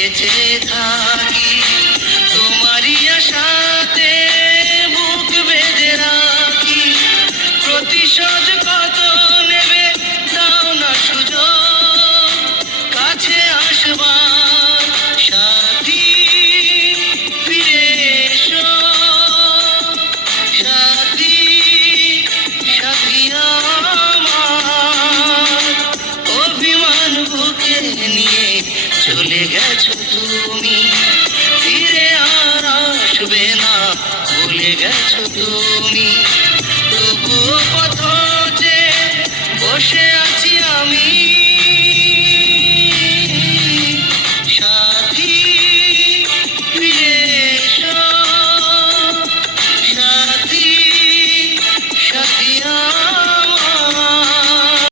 চেয়ে চেয়ে থাকি তোমারই আশাতে বুক বেঁধে রাখি। প্রতিশোধ কত নেবে দাও না সুযোগ, কাছে আসবার সাথী ফিরে এসো। সাথী সাথী আমার অভিমান বুকে নিয়ে চলে গেছো তুমি, ফিরে আর আসবে না ভুলে গেছো তুমি। তবুও পথ যে বসে আছি আমি।